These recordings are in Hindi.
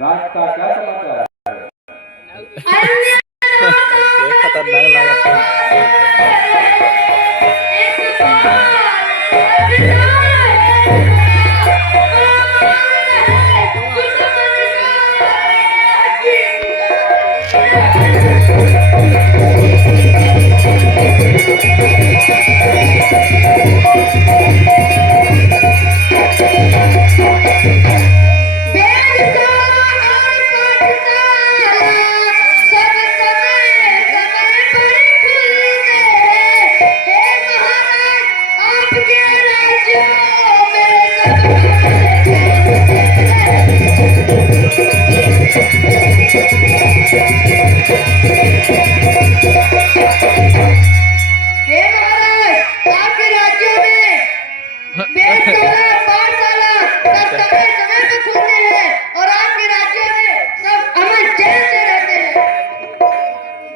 राज का क्या समाचार अन्य ये खतरनाक लागत है।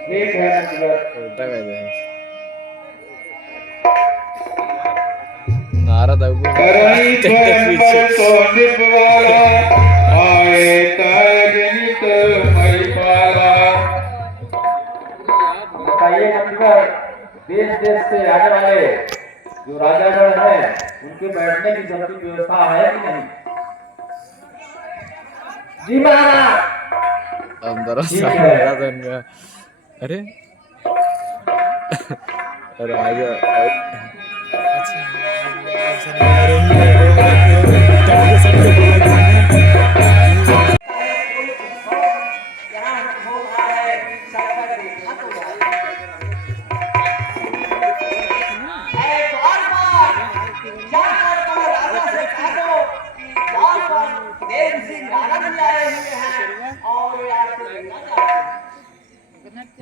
ठीक है मतलब उल्टा कर दे नारद अब करणी पीछे स्वयंवर तो निपवाला आए तजनित महिपाला। बताइए मतलब देश देश से आने वाले जो राजागण हैं उनके बैठने की समुचित व्यवस्था है कि नहीं? जी महाराज। अंदर ठीक सा है। मेरा तो इनका अरे अरे आगे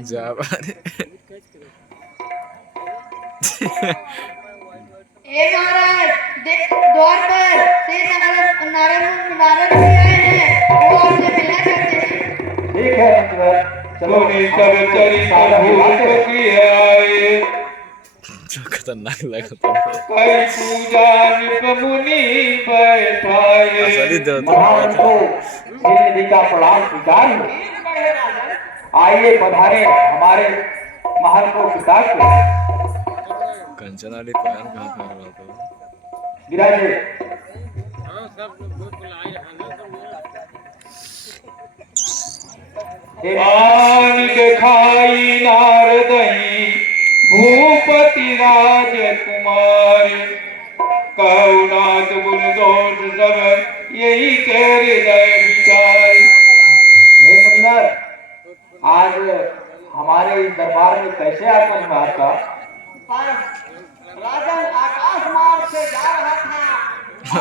जा बारे महाराज द्वार पर श्री नारायण नारायण जी आए हैं, वो आपसे मिलना चाहते हैं। ठीक है मतलब चलो सब चरित भूप किए आए जो खतरनाक लगा था कई पूजा निप मुनि बैठाए। असली देवता महान को श्री का प्रणाम स्वीकार हो। आइए पधारे हमारे महल को पिता को कंचन वाली पान कहाँ था रहा था विराजे। आन के खाई नारदही भूपति राजकुमार करुणात गुण दोष सब यही के हृदय विचार। हे मुनिवर, आज हमारे इस दरबार में कैसे आगमन हुआ आपका? राजन आकाश मार्ग से जा रहा था,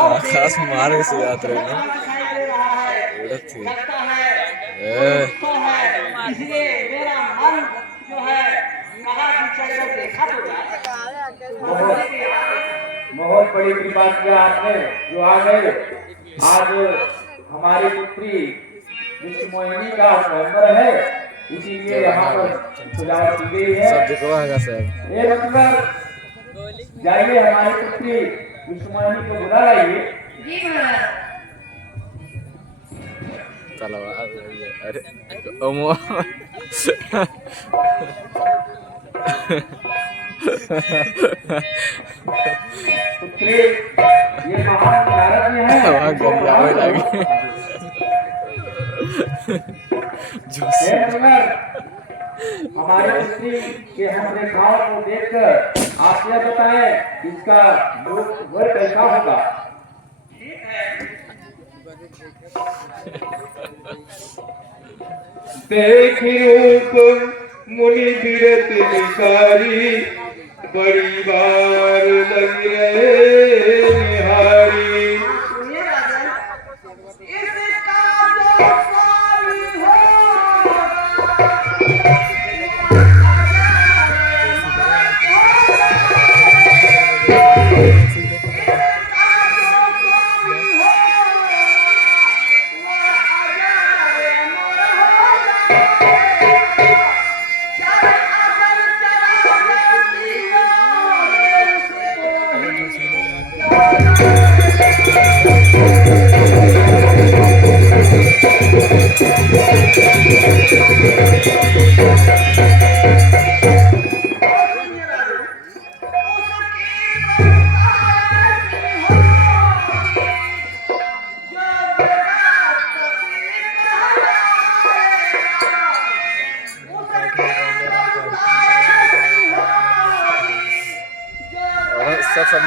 आकाश मार्ग से यात्रा में दिखाई दे रहा है, उड़त थी लगता है ए तो है, इसलिए मेरा मन जो है कहा कि चलकर देखा तो बहुत बहुत बड़ी कृपा किया आपने जो आ गए। आज हमारी पुत्री विष्णुमोहिनी का स्वयंवर है, इसीलिए यहाँ पर सजावट की गई है। सब दिखवाएगा सर ये मतलब जाइए हमारी पुत्री विष्णुमोहिनी को बुला लाइए। जी महाराज। तलवार अरे ओमो पुत्री ये महान नारद जी हैं। वहाँ गरियावे लगे जो हे मुनिवर, हमारी पुत्री के हम रेखाओं को देखकर आप यह बताएं इसका वर कैसा होगा? देख रूप मुनि बिरत निकारी बड़ी बार लगी रहे निहारी। सुनिए राजन, इसका जो स्वामी होगा,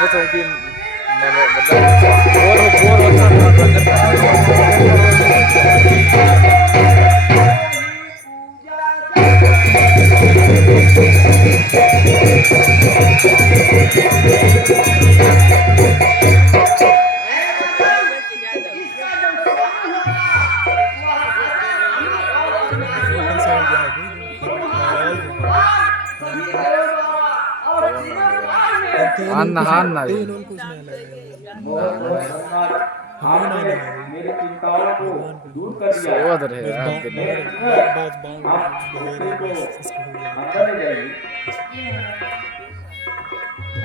सोचो कि मैंने मतलब बोर होता इसका जो स्वाद होगा वह हरा और अन्ना बहुत बहुत धन्यवाद। आपने मेरी चिंताओं को दूर कर दिया। सोच रहे हैं आप आप पुत्री को अंदर ले जाइए।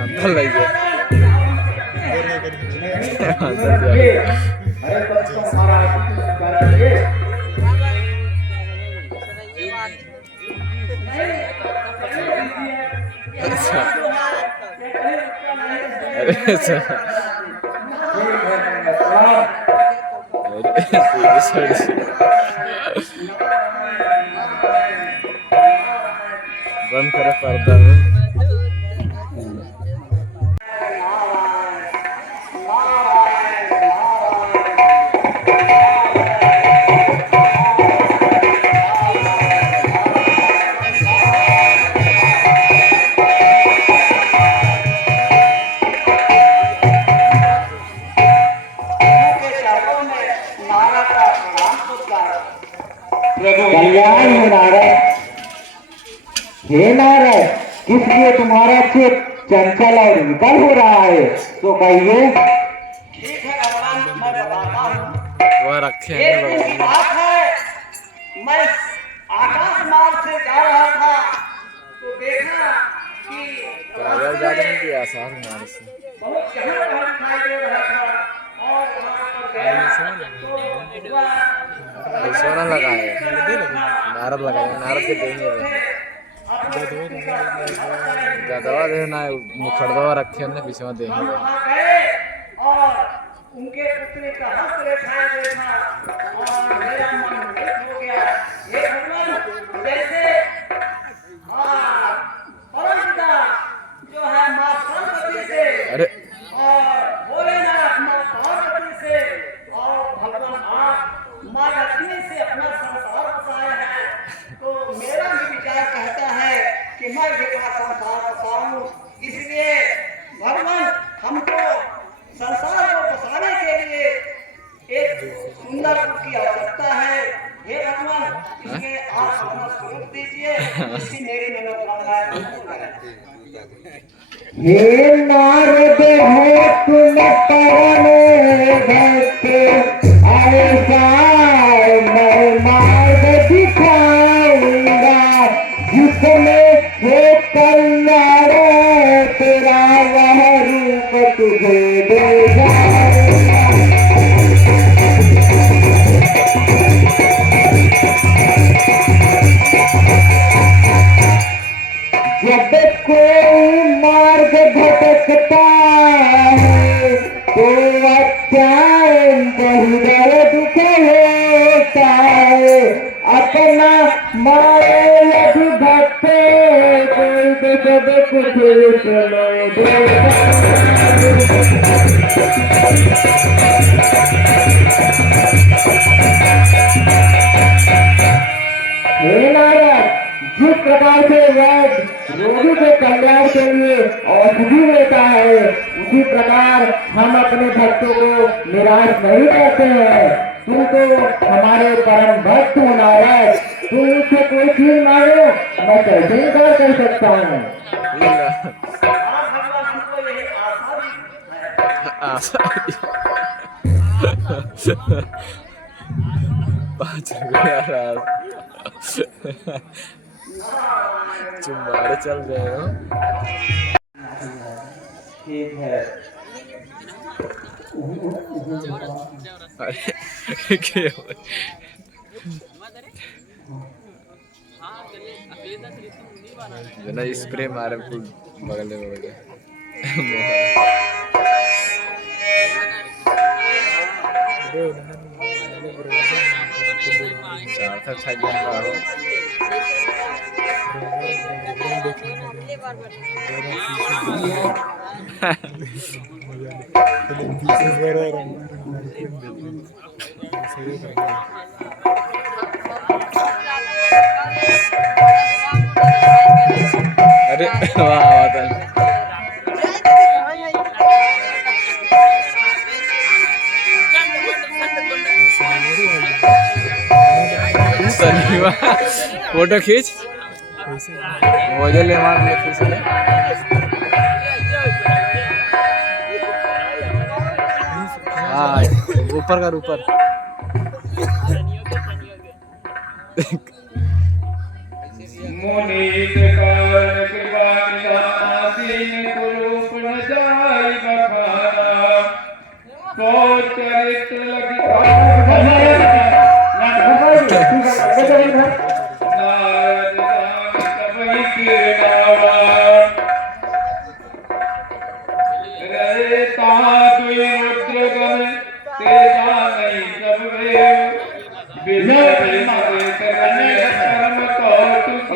अंदर लाइए ये अरे तब तो हमारा आदमी को स्वीकार करिए। अच्छा अरे अच्छा ठीक है नमस्कार। बंद करे पर्दा में कल्याण हो नारद। हे नारद, किस लिए तुम्हारा चित्त चंचल और विकल हो रहा है, तो कहिए। ठीक है भगवान, मैं बताता हूँ। वह रखे एक दिन की बात है, मैं आकाश मार्ग से जा रहा था तो देखा कि काजल ज्यादा नहीं किया साथ हमारे से बहुत जगह दिखाई दे रहा था और वहाँ पर गया तो सोना लगा है नारद लगाए नारद के देंगे दवा देना मुखड़दवा रखे हमने पीछे में देंगे वहाँ गए और उनके पुत्री का हस्तरेखाएं देखा और मेरा मन मोहित हो गया। हे भगवान, जैसे परम पिता जो है माँ सरस्वती से अरे और भोलेनाथ माँ पार्वती से और भगवान आप माँ लक्ष्मी से अपना संसार बसाया है, तो मेरा भी विचार कहता है कि मैं भी अपना संसार बसाऊं। इसलिए भगवान हमको संसार को बसाने के लिए एक सुंदर रूप की आवश्यकता है। हे भगवान, इसमें आप अपना स्वरूप दीजिए, इसकी मेरी मनोकामना है। हे नारद, है तुम परम भक्त, ऐसा मैं मार्ग दिखाऊंगा, जिसमें हे कल्याण तेरा वह रूप तुझे देगा। जब कोई मार्ग भटकता है तो अत्यंत हृदय दुख होता है, अपना मारे यदि भक्ते कोई तो सब कुछ सुनो हे नारद, जिस प्रकार से वैद्य रोगी के कल्याण के लिए औषधि लेता है, उसी प्रकार हम अपने भक्तों को निराश नहीं करते हैं। तुम तो हमारे परम भक्त हो नारद, तुम मुझसे कोई चीज मांगो, मैं कैसे इनकार कर सकता हूँ। हाँ भगवान, हमको यही आशा भी है। 5 रुपया चुम्बाड़े चल जाएगा। ठीक है। बिना स्प्रे मारे फुल बगल में बगल सार्थक था ज्ञान का हो। अरे वाह वाह फोटो खींच वो जो ले मार ले फिर से ले। हाँ ऊपर कर ऊपर। मुनीत कवन कृपा निधानासीन कुरूप न जाय बखाना तो चरित्र लगी नारद दान कवि कीर्णावा रहता दुई रुद्रगण तेजा नहीं सब वेव विजय कर्म कौतुक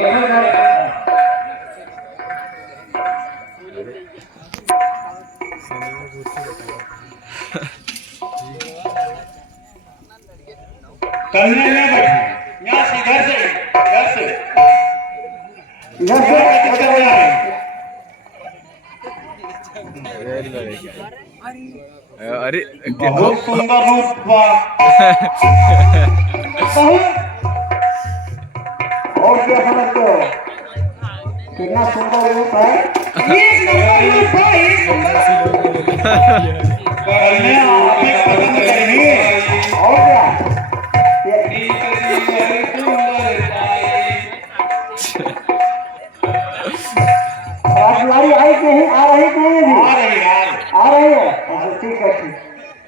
करने में बैठे यहाँ से घर से किधर बोला अरे बहुत सुंदर रूप हुआ और क्या समझते हो कितना सुंदर रूप है। करने आप ही पसंद करेंगे और क्या राजकुमारी आई कि नहीं आ रही कि नहीं आ रही यार आ रही है। अच्छा ठीक है ठीक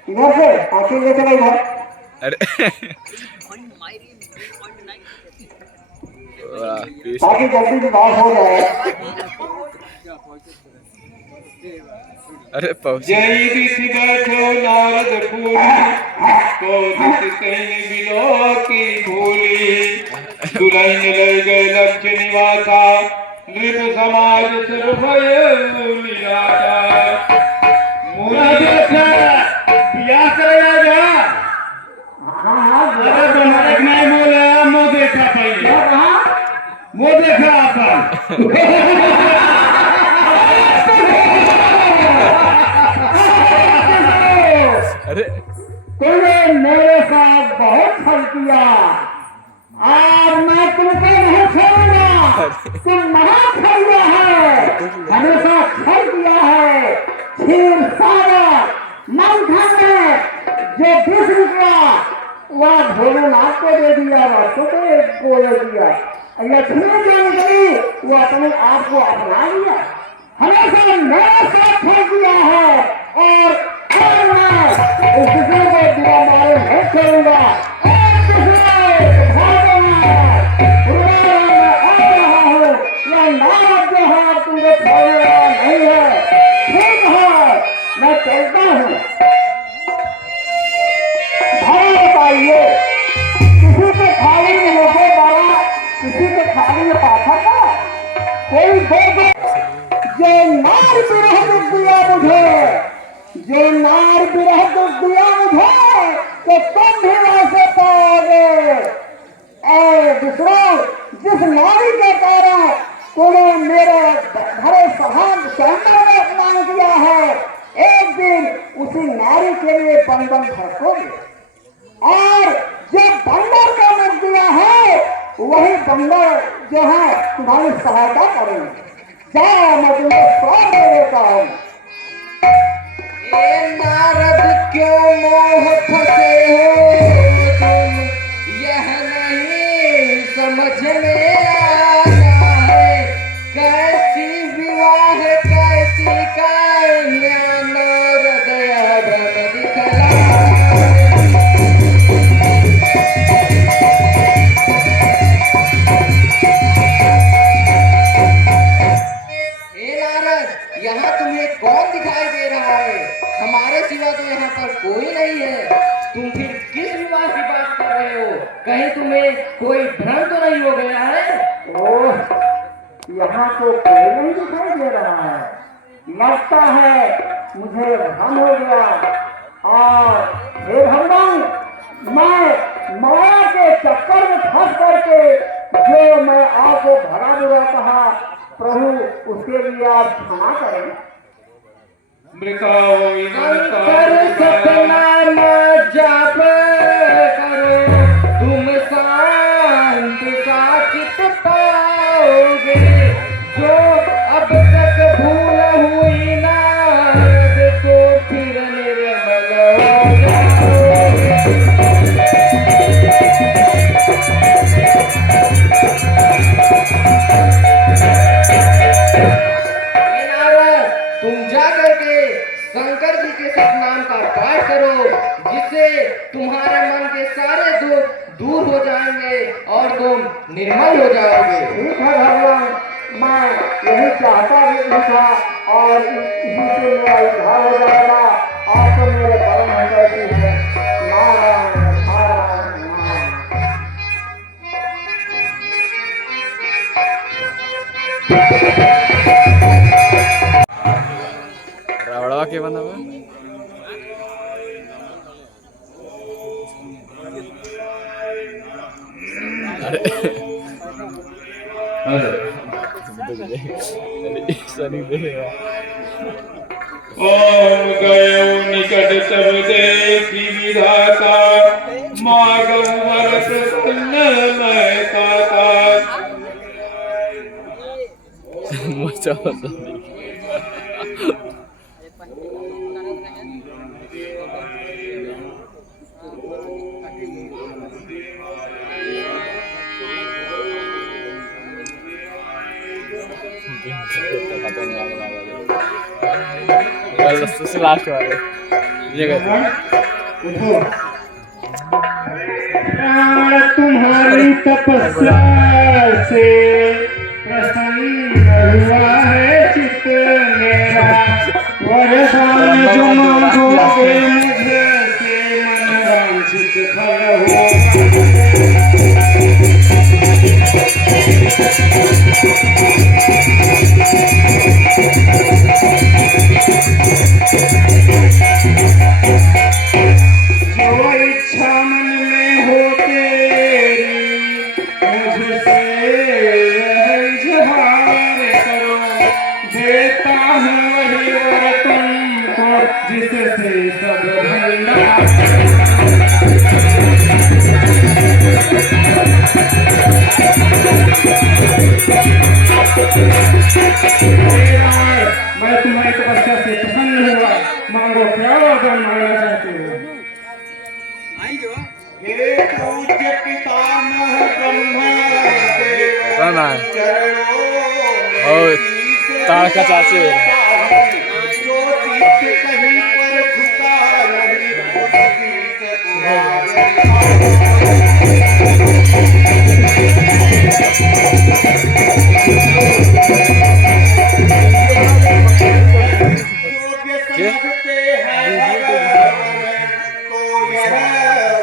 इधर से आके ले चलो इधर। अरे वाह पीस ताकि जल्दी विवाह हो जाए। अरे पहुंच जय दिश बैठो नारद फूली तो दिश कहीं बिलो की भूली दुल्हन ले गए लक्ष्य निवासा नृप समाज सिर भय निराशा मुनि देखा ब्याह करेगा जा हाँ हाँ अरे तुम्हारे नहीं बोले मुँह देखा पहले मुँह देखा अपन अरे तुमने मेरे साथ बहुत फल किया आज मैं तुमको नहीं छोड़ूंगा। तुम महान खरिया है हमेशा खल किया है क्षीर सागर मंथन में जो विष निकला वह भोलेनाथ को दे दिया वह छोटे को दे दिया। लक्ष्मी जो निकली वो अपने आप को अपना लिया। हमेशा मेरे साथ खल किया है और मैं इस दूसरे को बिना मारे नहीं छोड़ूंगा। तुमको छोड़ना नहीं है ठीक है मैं चलता हूँ। भाई बताइए किसी के थाली में लोगों द्वारा किसी के थाली में पाथा था कोई दो जो नार विरह दुख दिया मुझे जो नार विरह दुख दिया मुझे तो तुम भी वैसे पाओगे। दूसरा जिस नारी के कारण तूने मेरे घरे सहान स्वयं में अपमान किया है एक दिन उसी नारी के लिए बंधन फंसोगे और जो बंदर का मुख दिया है वही बंदर जो है तुम्हारी सहायता करेंगे। जाओ मैं तुम्हें श्राप दे देता हूँ। नारद क्यों मोह फंसे हो तुम यह नहीं समझ में आता है कैसी विवाह कैसी कन्या नारद यह भ्रम दिखला। यहाँ तुम्हें कौन दिखाई दे रहा है? हमारे सिवा तो यहाँ पर कोई नहीं है। तुम कहीं तुम्हें कोई भ्रम तो नहीं हो गया है? ओह, यहाँ तो कोई नहीं दिखाई दे रहा है। लगता है मुझे भ्रम हो गया। और हे भगवान, मैं माया के चक्कर में फंस करके जो मैं आपको भला बुरा कहा, प्रभु उसके लिए आप क्षमा करें। शंकर सतनाम जाप करो, तुम शांत साचित पाओगे। जो अब तक भूल हुई नारद, तो फिर निर्मल हो जाओगे। तुम जा करके शंकर जी के सतनाम का पाठ करो, जिससे तुम्हारे मन के सारे दुख दूर हो जाएंगे और तुम निर्मल हो जाओगे। ठीक है भगवान, मैं यही चाहता भी था और इसी से मेरा उद्धार हो जाएगा। और तो मेरे परम हृदय है। नारायण नारायण रावड़वा के बना हुआ ओम गयो निकट सब देखी विधाता, मागम वरस मैं ताता। मजा आता सबसे लास्ट वाले ये तुम्हारी तपस्या से प्रसन्न हुआ है चित्त मेरा। वरदान जो मांगोगे मुझे से मन वांछित फल होगा। जो इच्छा मन में हो तेरी, मुझसे इजहार करो। देता हूँ वही वर तुमको, जिससे सब भंडार। मैं तुम्हारी तपस्या से प्रसन्न हुआ, मांगो क्या वरदान मांगना चाहते हो? हे पूज्य पितामह ब्रह्मदेव, ना चरणों और तारका चाची जो चित्त कहीं पर झुका नहीं,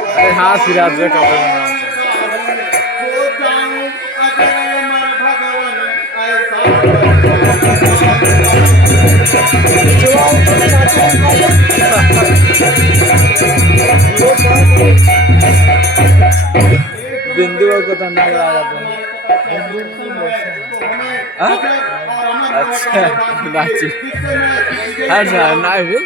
अरे हाँ सिराज का बिंदु को धंधा लगा अच्छा नाची अच्छा ना भी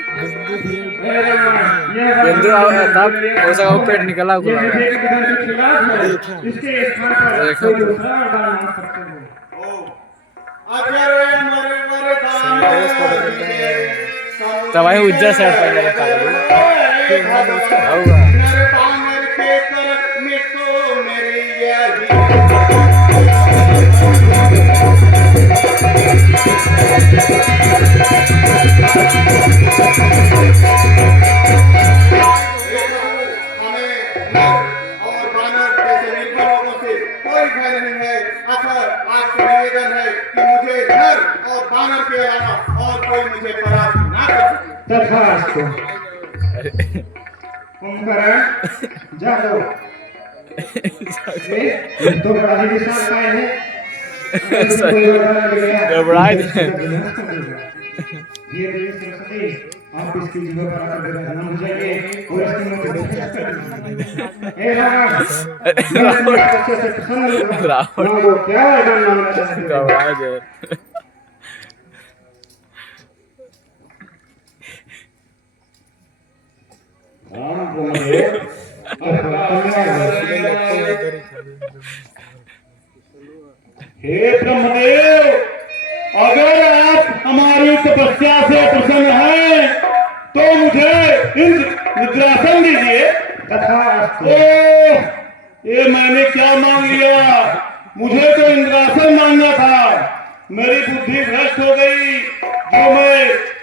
बिंदु तब हो सका पेट निकला हुआ तब वही उज्जैन साइड पर लगता है जाओ ये तो बड़ा ही विशाल काय है घबराए थे। ये देवी सरस्वती आप इसकी जीवन पर आकर विराजमान हो जाइए और इसकी मत हे राम मैं अच्छे से प्रसन्न हूं रावण वो क्या वरदान मांगना चाहते हो घबराए थे। राम बोले हे ब्रह्मदेव अगर आप हमारी तपस्या से प्रसन्न हैं तो मुझे इंद्रासन दीजिए तथा ये मैंने क्या मांग लिया मुझे तो इंद्रासन मांगना था मेरी बुद्धि भ्रष्ट हो गई जो मैं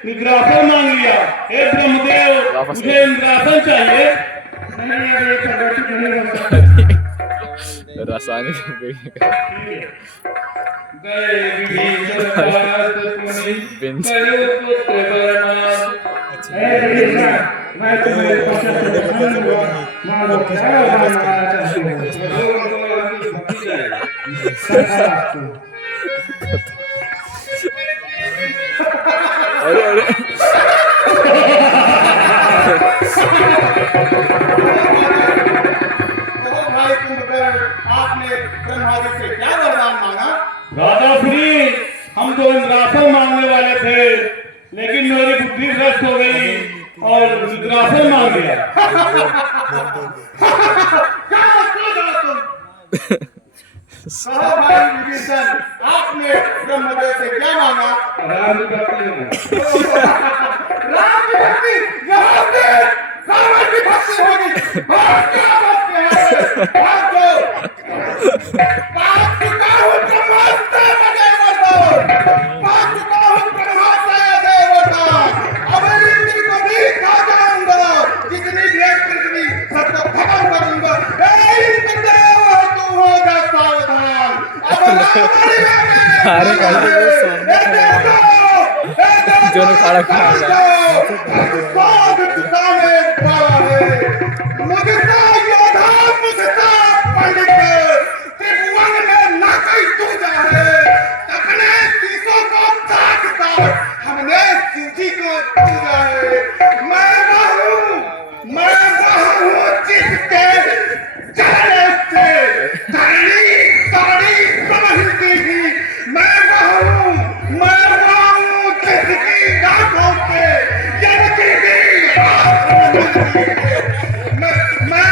निद्रासन मांग लिया हे ब्रह्मदेव मुझे इंद्रासन चाहिए नहीं अब ये प्रगति नहीं हो सकती रासायनिक बिंस मैं तुम्हें तपस्या से प्रसन्न हुआ मांगो क्या वरदान मांगना चाहती हो अरे अरे भाई कुंभकर्ण आपने ब्रह्मा जी से क्या वरदान मांगा राजा श्री हम तो इंद्रासन मांगने वाले थे लेकिन मेरी बुद्धि भ्रष्ट हो गई और इंद्रासन मांग लिया कहा भाई विभीषण आपने ब्रह्मदेव से क्या मांगा राम की भक्ति यहाँ पे रावण की भक्ति होगी और क्या भक्ति है आपको पाप चुका हूँ ब्रह्मास्त्र देवता पाप चुका हूँ ब्रह्मास्त्र देवता अब इंद्र को भी खा जाऊंगा जितनी भी है पृथ्वी सबको खत्म करूंगा इंद्रदेव तू हो जा सावधान अब सारे काटे वो दोनों खड़ा खड़ा मुझसा योद्धा मुझसा पंडित त्रिभुवन में ना कोई दूजा है अपने शीशों को ताकता हमने सूची को पूजा है मैं हूँ जिसके चलने से धरनी साड़ी समझती थी मैं हूँ जिसकी आंखों से यज्ञ की भी आँख मिलती है। मैं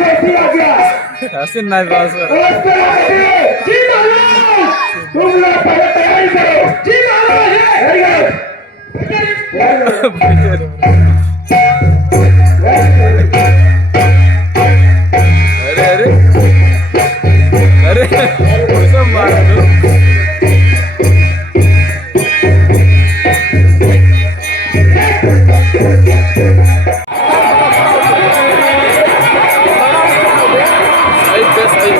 कैसी आ गया? हसीन नहीं बस जी महाराज, तुम लोग पहले तैयारी करो। जी महाराज, वेरी गुड। अरे अरे अरे सब मार दो सही पे सही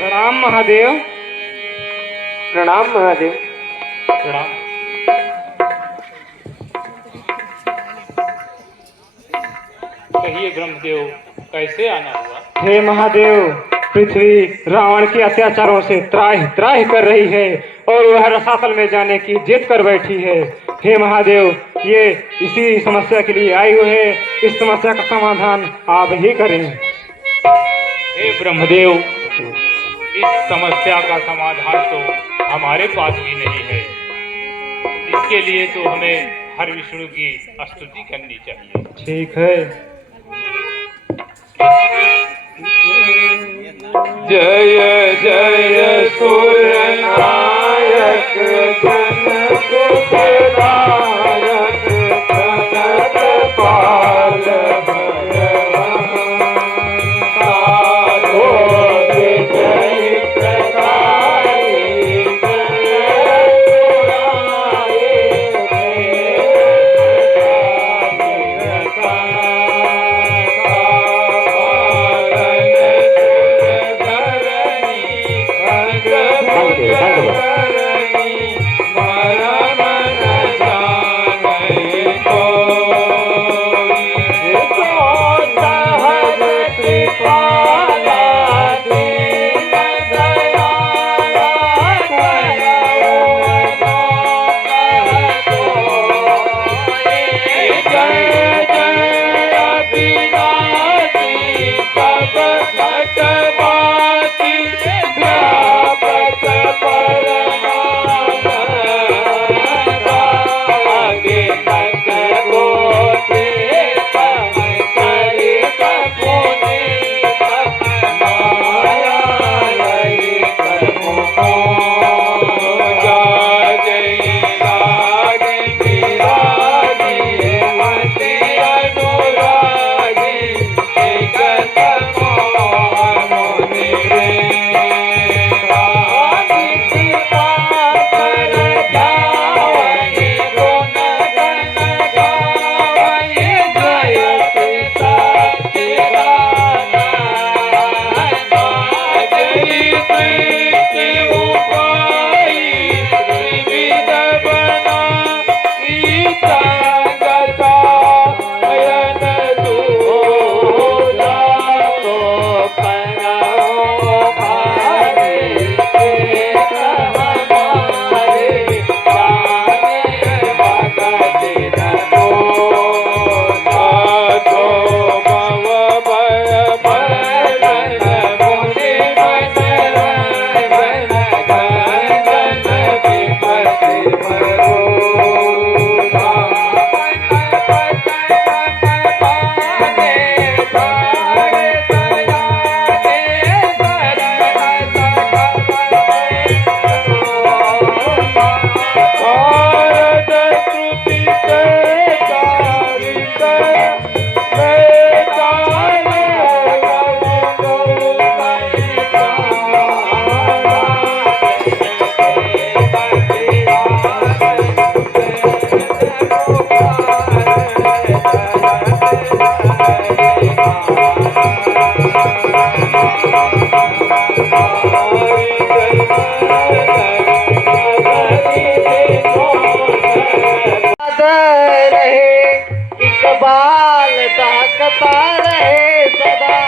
प्रणाम महादेव। प्रणाम महादेव। प्रणाम। कहिए ब्रह्मदेव, कैसे आना हुआ? हे महादेव, पृथ्वी रावण के अत्याचारों से त्राहि त्राहि कर रही है और वह रसातल में जाने की जिद कर बैठी है। हे महादेव, ये इसी समस्या के लिए आई हुई है। इस समस्या का समाधान आप ही करें। हे ब्रह्मदेव, इस समस्या का समाधान तो हमारे पास भी नहीं है। इसके लिए तो हमें हर विष्णु की स्तुति करनी चाहिए। ठीक है। जय जय सूर्य नायक जनक सुखदायक जनक पाल गाता रहे सदा,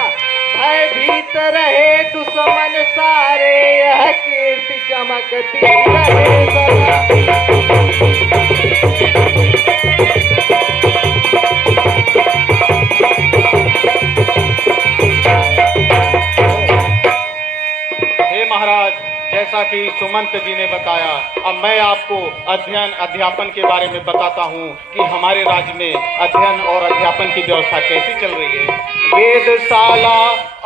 भयभीत रहे दुश्मन सारे, यह कीर्ति चमकती रहे सदा। हे महाराज, जैसा कि सुमंत जी ने बताया, अब मैं आपको अध्ययन अध्यापन के बारे में बताता हूँ कि हमारे राज्य में अध्ययन और अध्यापन की व्यवस्था कैसी चल रही है। वेदशाला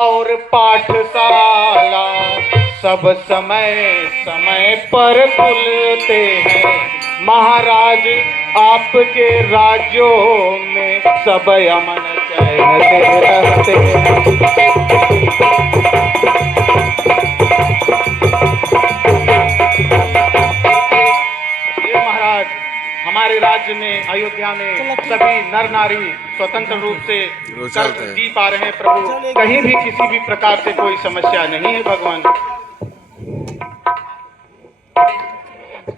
और पाठशाला सब समय समय पर खुलते हैं। महाराज, आपके राज्यों में सब अमन चैन से रहते हैं। हमारे राज्य में अयोध्या में सभी नर नारी स्वतंत्र रूप से कर्म जी पा रहे हैं प्रभु। कहीं भी किसी भी प्रकार से कोई समस्या नहीं है भगवान।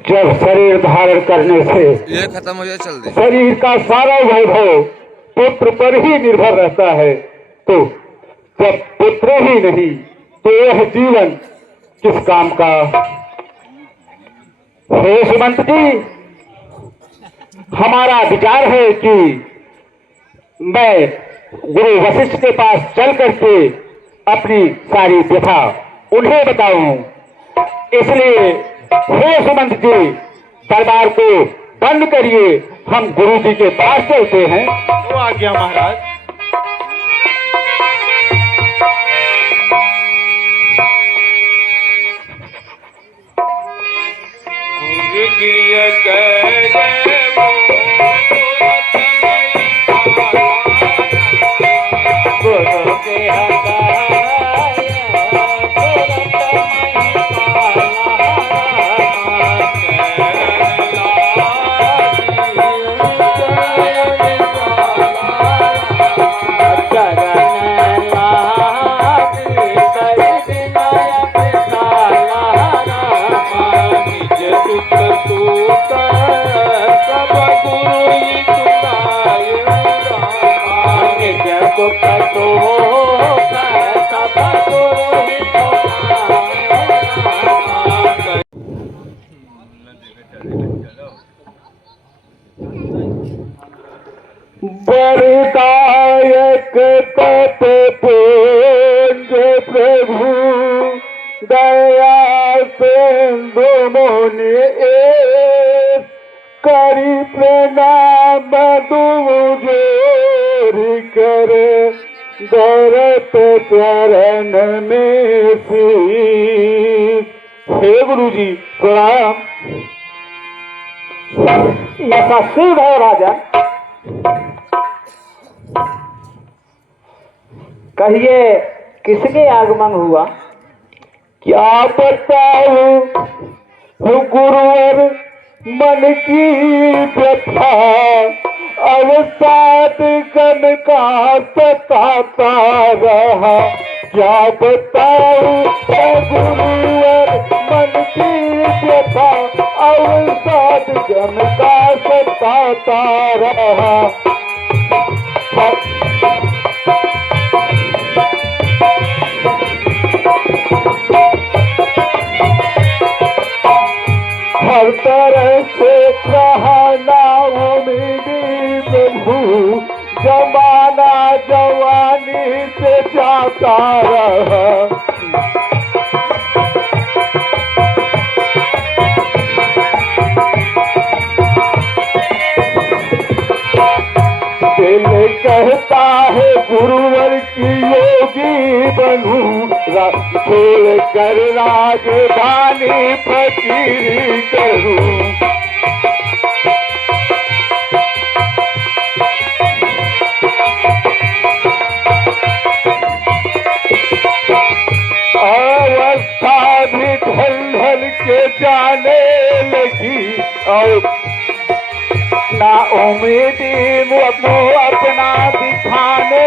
जब शरीर धारण करने से ये खत्म हो जाए जल्दी, शरीर का सारा वैभव पुत्र पर ही निर्भर रहता है, तो जब पुत्र ही नहीं तो यह जीवन किस काम का। हे सुमंत जी, हमारा विचार है कि मैं गुरु वशिष्ठ के पास चल करके अपनी सारी व्यथा उन्हें बताऊं। इसलिए हे सुमंत जी, दरबार को बंद करिए, हम गुरु जी के पास चलते हैं। वो आ गया महाराज। बरदायक तप पुंज प्रभु, दया सिंधु मुनि करी प्रणाम जोरी कर, दरत चरण में शीश। हे गुरु जी प्रणाम। ऐसा सिद्ध है राजा, कहिए किसके आगमन हुआ। क्या बताऊं गुरुवर मन की व्यथा, अवसाद गण का सताता रहा। क्या बताऊं गुरुवर मन की व्यथा, अवसाद गण का सताता रहा। हर तरह से रहना उम्मीदी प्रभु, जमाना जवानी से जाता रहा। दिल कहता है गुरुवर की योगी बनूं, छोड़ कर राजधानी फकीरी करूं। अवस्था भी ढल ढल के जाने लगी, और ना उम्मीदी मुँह अपना दिखाने